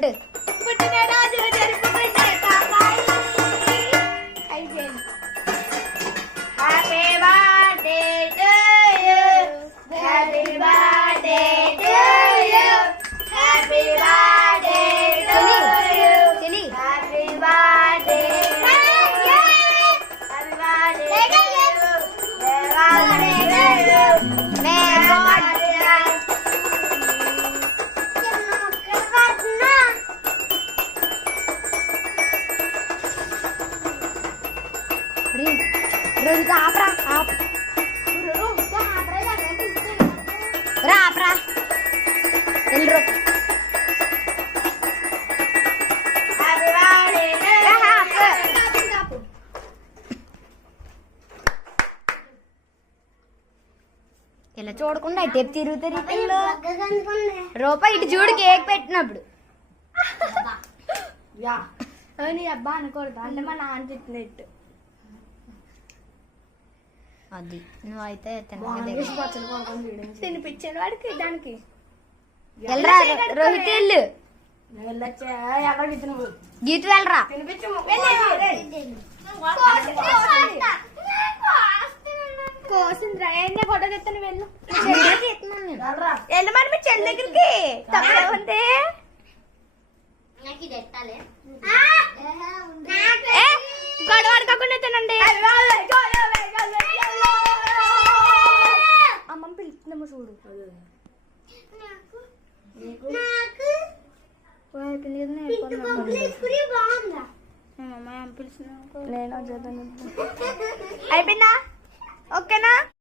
కొట్టు. పుట్టినరోజు జరుపుకుంటే బాబాయ్. అయిపోయింది. Happy birthday to you. Happy birthday to you. Happy birthday to you. చెలి happy birthday to you. Happy birthday to you. Happy birthday to you. May God రోజు ఆపరా రా ఆపరా ఎల్లు హ్యాపీ బర్త్డే టు యు. ఇలా చూడకుండా టేపు తిరుగుతారు ఇల్లు రూపాయి ఇటు చూడు కేక్ పెట్టినప్పుడు నీ అబ్బా అనకూడదు అంటే మా నాన్న తిట్టినట్టు. అది నువ్వైతే తినిపించాను వాడికి దానికి వెళ్ళరా రోహిత్ వెళ్ళు ఎవరికి నువ్వు గీటు వెళ్ళరా తినిపించము. కోసింద్రా ఎన్ని ఫోటో తెస్తాను వెళ్ళు. వెళ్ళు మరి మీ చెల్లి దగ్గరికి తప్పే గొడవ ఆడుకోకుండా తినండి. అమ్మమ్మ పిలుస్తుందమ్మ చూడు. అయిపోయిందా? ఓకేనా?